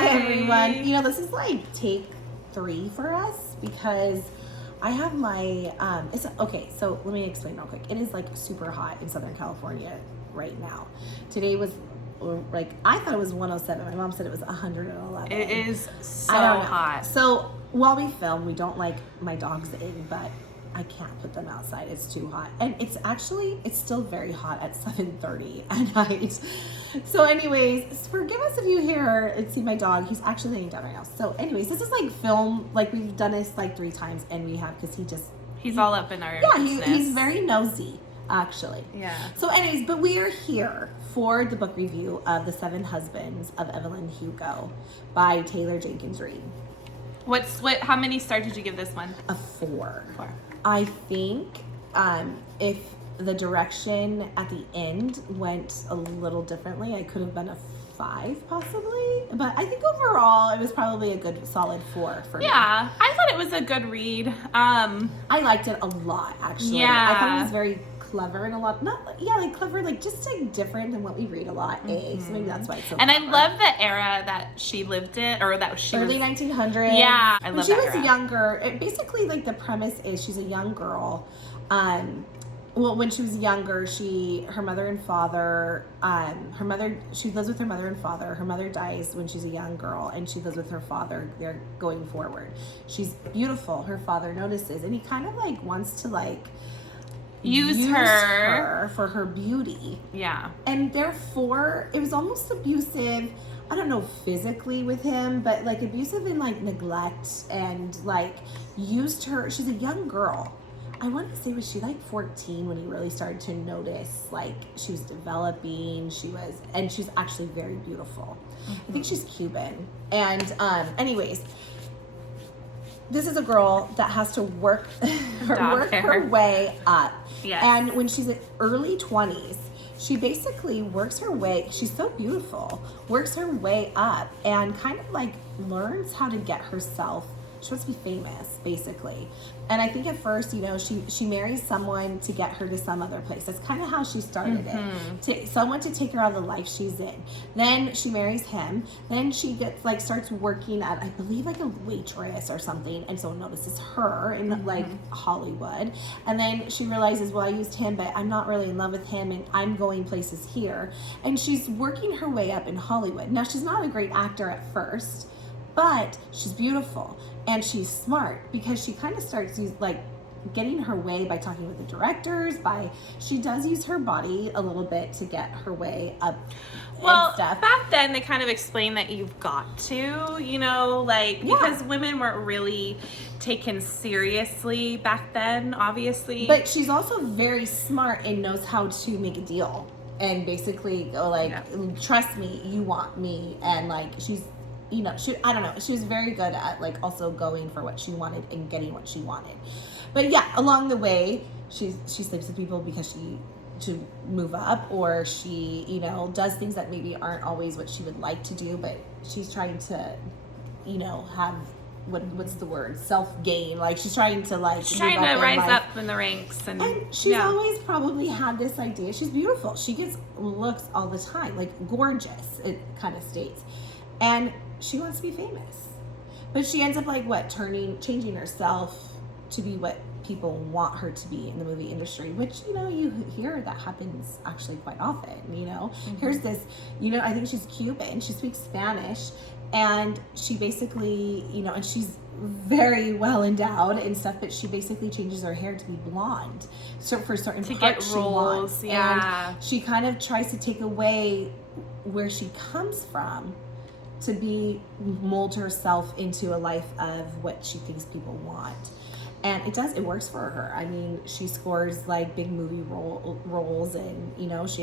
Hi everyone. You know, this is like take 3 for us because I have my it's okay, so let me explain real quick. It is like super hot in Southern California right now. Today was like, I thought it was 107. My mom said it was 111. It is so hot. So while we film, we don't like my dogs in, but I can't put them outside. It's too hot. And it's still very hot at 7:30 at night. So anyways, forgive us if you hear and see my dog. He's actually laying down right now. So anyways, this is like film, like we've done this like 3 times and we have, because he's all up in our business. He's very nosy, actually. Yeah. So anyways, but we are here for the book review of The 7 Husbands of Evelyn Hugo by Taylor Jenkins Reid. How many stars did you give this one? A 4. 4. I think if the direction at the end went a little differently, I could have been a 5 possibly. But I think overall it was probably a good solid 4 for me. Yeah, I thought it was a good read. I liked it a lot, actually. Yeah. I thought it was very clever and a lot, like clever, like just like different than what we read a lot. So maybe that's why it's so And clever. I love the era that she lived in, or that she early was 1900s. Yeah, I love when she that was era. younger, basically like the premise is she's a young girl. Well, when she was younger, her mother and father, she lives with her mother and father. Her mother dies when she's a young girl, and she lives with her father. They're going forward. She's beautiful. Her father notices, and he kind of like wants to like use her for her beauty. Yeah. And therefore, it was almost abusive. I don't know physically with him, but like abusive in like neglect and like used her. She's a young girl. I want to say, was she like 14 when he really started to notice like she was developing? And she's actually very beautiful. I think she's Cuban. And anyways, this is a girl that has to work her way up. Yes. And when she's in early 20s, she basically works her way, she's so beautiful, works her way up and kind of like learns how to get herself, she wants to be famous, basically. And I think at first, you know, she marries someone to get her to some other place. That's kind of how she started it. Someone to take her out of the life she's in. Then she marries him. Then she gets like starts working at, I believe, like a waitress or something. And someone notices her in like Hollywood. And then she realizes, well, I used him, but I'm not really in love with him, and I'm going places here. And she's working her way up in Hollywood. Now, she's not a great actor at first, but she's beautiful and she's smart, because she kind of starts like getting her way by talking with the directors. She does use her body a little bit to get her way up. Well, stuff. Back then they kind of explained that you've got to, you know, like because women weren't really taken seriously back then, obviously. But she's also very smart and knows how to make a deal and basically go like, trust me, you want me, and like she's. You know, I don't know. She was very good at like also going for what she wanted and getting what she wanted. But yeah, along the way, she sleeps with people because to move up, or she, you know, does things that maybe aren't always what she would like to do, but she's trying to, you know, have what's the word? Self-gain. Like she's trying to like she's trying to rise up in the ranks, and she's always probably had this idea. She's beautiful. She gets looks all the time, like gorgeous, it kind of states. And she wants to be famous, but she ends up like changing herself to be what people want her to be in the movie industry, which, you know, you hear that happens actually quite often, you know. Here's this, you know, I think she's Cuban, she speaks Spanish, and she basically, you know, and she's very well endowed and stuff, but she basically changes her hair to be blonde, so for certain to parts get roles, and she kind of tries to take away where she comes from to mold herself into a life of what she thinks people want. And it works for her. I mean, she scores like big movie roles, and, you know, she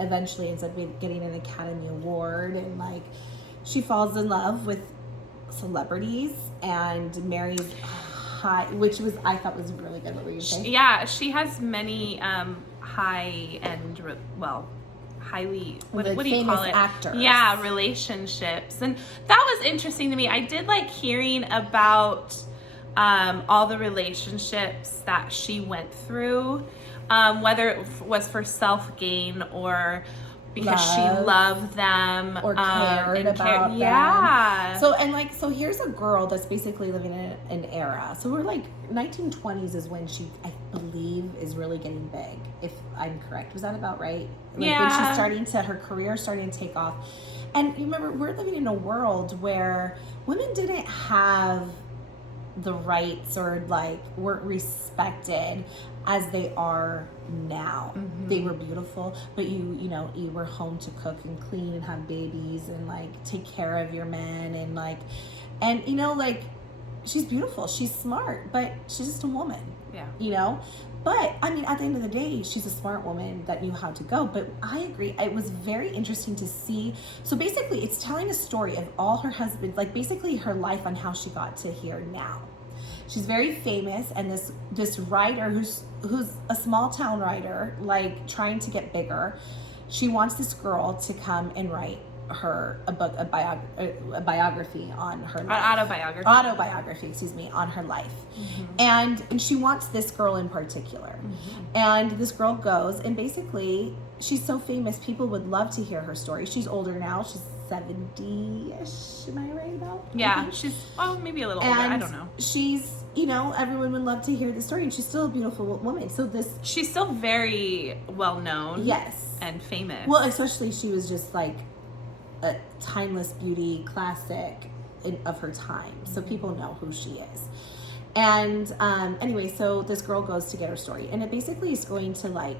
eventually ends up getting an Academy Award, and like she falls in love with celebrities and marries which I thought was really good. What were you saying? Yeah, she has many high-end, highly, what do you call it? Actors. Yeah, relationships. And that was interesting to me. I did like hearing about all the relationships that she went through, whether it was for self-gain or because she loved them or cared about them. Yeah. So here's a girl that's basically living in an era. So we're like 1920s is when she, I believe, is really getting big. If I'm correct, was that about right? Like when she's her career starting to take off. And you remember, we're living in a world where women didn't have the rights or like weren't respected as they are now. They were beautiful, but you were home to cook and clean and have babies and like take care of your men and like, and like she's beautiful, she's smart, but she's just a woman. Yeah. But I mean, at the end of the day, she's a smart woman that knew how to go. But I agree, it was very interesting to see. So basically, it's telling a story of all her husbands, like basically her life on how she got to here now. She's very famous, and this writer who's a small town writer, like trying to get bigger. She wants this girl to come and write her a biography on her life. Autobiography, excuse me, on her life. And she wants this girl in particular. And this girl goes, and basically she's so famous, people would love to hear her story. She's older now, she's 70-ish, am I right about? Yeah, she's maybe a little older, I don't know. She's, everyone would love to hear the story, and she's still a beautiful woman. So she's still very well known. Yes. And famous. Well, especially she was just like a timeless beauty classic of her time. So people know who she is. And anyway, so this girl goes to get her story, and it basically is going to like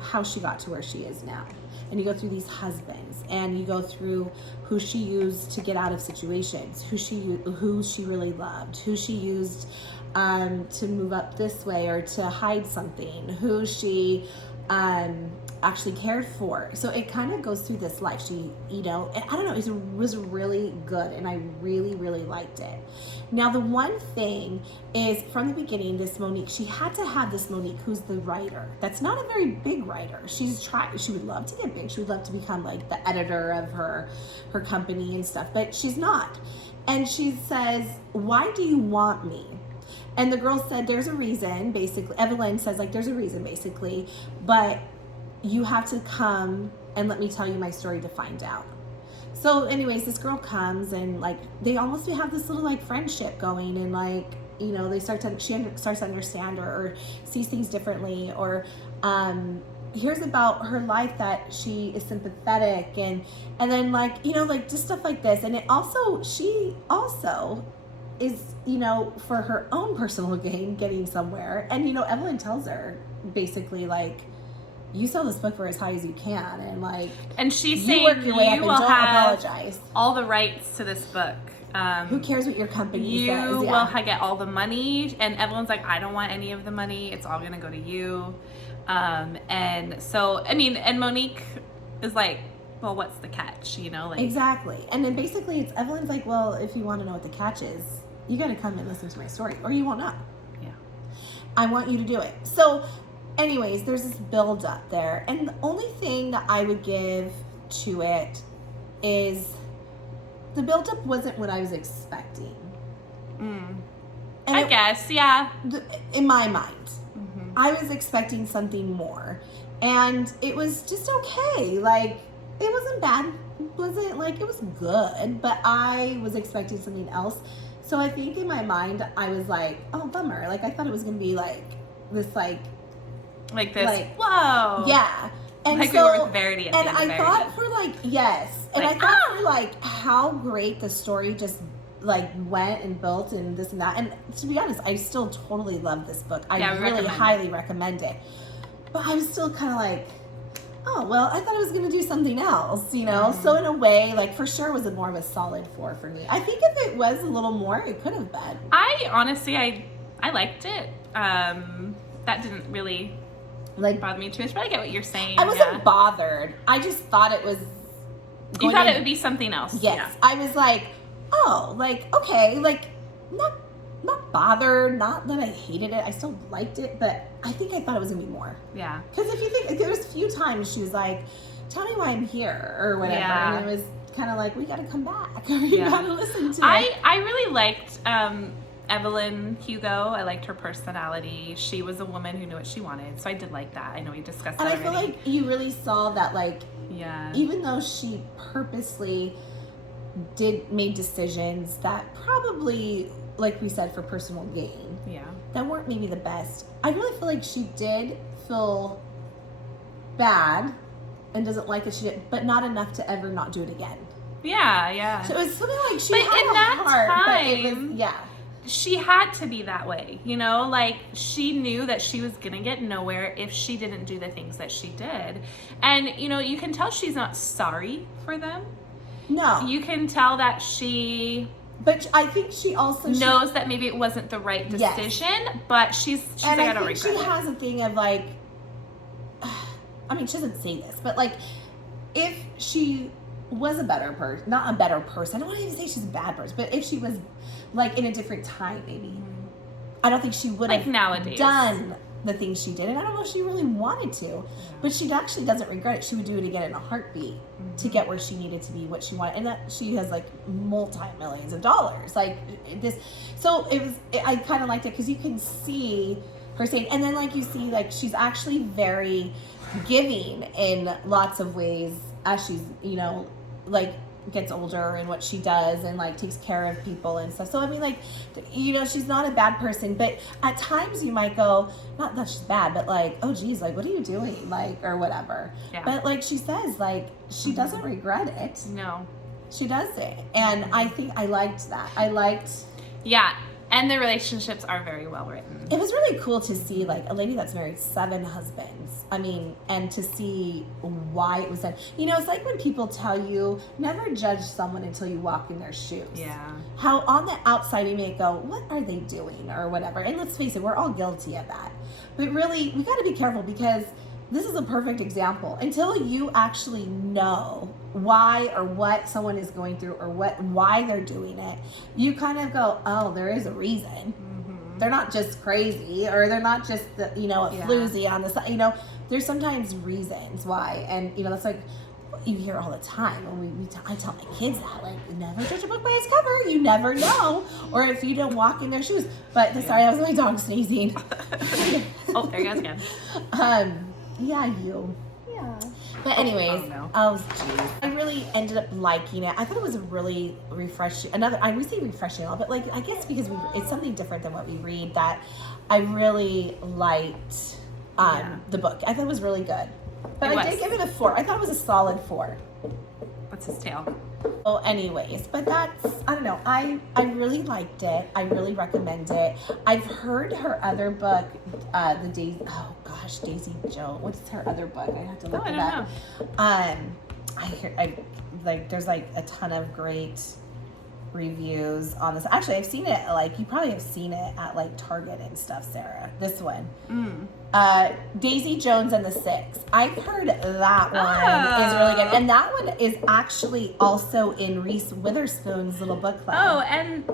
how she got to where she is now. And you go through these husbands, and you go through who she used to get out of situations, who she really loved, who she used to move up this way or to hide something, who she actually cared for. So it kind of goes through this life. She, and I don't know, it was really good, and I really, really liked it. Now, the one thing is, from the beginning, this Monique, she had to have this Monique who's the writer. That's not a very big writer. She would love to get big. She would love to become like the editor of her company and stuff, but she's not. And she says, "Why do you want me?" And the girl said, "There's a reason," basically. Evelyn says, like, "There's a reason," basically, but you have to come and let me tell you my story to find out. So anyways, this girl comes, and like they almost have this little like friendship going, and like she starts to understand or sees things differently, or hears about her life, that she is sympathetic, and then like like just stuff like this. And she also is for her own personal gain getting somewhere. And Evelyn tells her basically like, you sell this book for as high as you can, and like, and she's you saying work your way up you and will don't have apologize. All the rights to this book. Who cares what your company you says? You will get all the money. And Evelyn's like, I don't want any of the money. It's all gonna go to you. And so I mean, and Monique is like, well, what's the catch? Like, exactly. And then basically it's Evelyn's like, well, if you want to know what the catch is, you got to come and listen to my story, or you won't know. Yeah. I want you to do it. So anyways, there's this build up there. And the only thing that I would give to it is the build up wasn't what I was expecting. I guess, yeah. In my mind, I was expecting something more. And it was just okay. Like, it wasn't bad. It wasn't like, it was good, but I was expecting something else. So I think in my mind, I was like, oh, bummer. Like, I thought it was going to be like this, like this, like, whoa. Yeah. And like, so, we were with Verity at the end of I thought for like, yes. And like, I thought for like how great the story just like went and built and this and that. And to be honest, I still totally love this book. I really highly recommend it. But I was still kind of like, oh, well, I thought I was going to do something else, So in a way, like, for sure was more of a solid 4 for me. I think if it was a little more, it could have been. I honestly, I liked it. That didn't really bother me too much, but I get what you're saying. I wasn't bothered. I just thought it was You thought it would be something else. Yes. Yeah. I was like, oh, like, okay, like, not bothered, not that I hated it. I still liked it, but I think I thought it was going to be more. Yeah. Because if you think, there was a few times she was like, tell me why I'm here, or whatever. Yeah. And it was kind of like, we got to come back, or you got to listen to it. I really liked Evelyn Hugo, I liked her personality. She was a woman who knew what she wanted, so I did like that. I know we discussed that And I feel already. like you really saw that, like, Yeah. even though she purposely made decisions that probably, like we said, for personal gain, Yeah. that weren't maybe the best. I really feel like she did feel bad and doesn't like it. She did, but not enough to ever not do it again. Yeah, yeah. So it was something like she But had in a that heart, but it time- was, yeah. She had to be that way, you know? Like, she knew that she was gonna get nowhere if she didn't do the things that she did. And, you know, you can tell she's not sorry for them. No. You can tell that she But I think she also knows that maybe it wasn't the right Yes. decision, but she's and like, I I don't think regret she it. has a thing of like, I mean, she doesn't say this, but like, if she was a better person, not a better person, I don't want to even say she's a bad person, but if she was like in a different time, maybe, I don't think she would Like have nowadays. done the things she did. And I don't know if she really wanted to, but she actually doesn't regret it. She would do it again in a heartbeat to get where she needed to be, what she wanted. And that she has like multi-millions of dollars. Like this. So I kind of liked it because you can see her saying, and then like you see, like she's actually very giving in lots of ways as she's, you know, like gets older and what she does and like takes care of people and stuff. So I mean, like, you know, she's not a bad person, but at times you might go, not that she's bad, but like, oh geez, like what are you doing, like, or whatever. Yeah. But like she says, like she doesn't regret it. No. She doesn't. And I think I liked that. Yeah. And the relationships are very well written. It was really cool to see like a lady that's married 7 husbands. I mean, and to see why it was done. You know, it's like when people tell you never judge someone until you walk in their shoes. Yeah. How on the outside you may go, what are they doing or whatever. And let's face it, we're all guilty of that. But really, we got to be careful because this is a perfect example. Until you actually know why or what someone is going through or why they're doing it, you kind of go, oh, there is a reason. They're not just crazy, or they're not just a floozy on the side. You know, there's sometimes reasons why, and you know that's like you hear all the time. When I tell my kids that, like, never judge a book by its cover. You never know, or if you don't walk in their shoes. But sorry, that was my dog sneezing. Oh, there you guys again. Yeah, you. Yeah. But anyways, geez. I really ended up liking it. I thought it was a really refreshing. I would say refreshing a lot, but like I guess because it's something different than what we read, that I really liked the book. I thought it was really good. But I did give it a 4. I thought it was a solid 4. What's his tail? Well, anyways, but that's, I don't know. I really liked it. I really recommend it. I've heard her other book, Daisy Jones. What's her other book? I have to look it up. There's like a ton of great reviews on this. Actually, I've seen it, like, you probably have seen it at like Target and stuff, Sarah. This one. Daisy Jones and the Six. I've heard that one is really good. And that one is actually also in Reese Witherspoon's little book club. Oh, and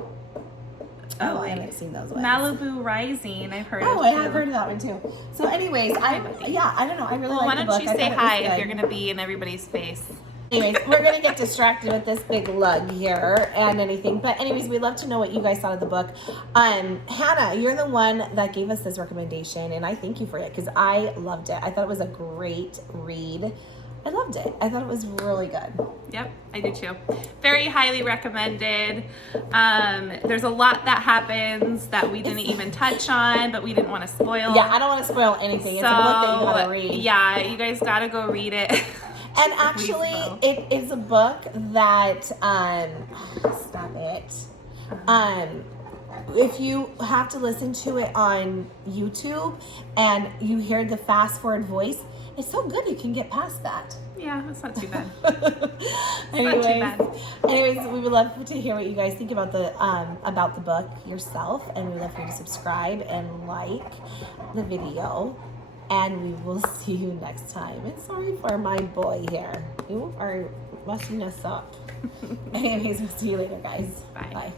I haven't seen those ones. Malibu Rising, I've heard of. Oh, I have heard of that one too. So anyways, I don't know. I really like the book. Why don't you say hi if you're going to be in everybody's face? Anyways, we're going to get distracted with this big lug here and anything. But anyways, we'd love to know what you guys thought of the book. Hannah, you're the one that gave us this recommendation, and I thank you for it because I loved it. I thought it was a great read. I loved it. I thought it was really good. Yep, I do too. Very highly recommended. There's a lot that happens that we didn't even touch on, but we didn't want to spoil. Yeah, I don't want to spoil anything. It's a book that you gotta read. Yeah, you guys gotta go read it. And actually, it is a book that, stop it. If you have to listen to it on YouTube and you hear the fast forward voice, it's so good you can get past that. Yeah, that's not too bad. Anyways, we would love to hear what you guys think about the book yourself, and we would love for you to subscribe and like the video. And we will see you next time. And sorry for my boy here. You are messing us up. Anyways, we'll see you later, guys. Bye. Bye.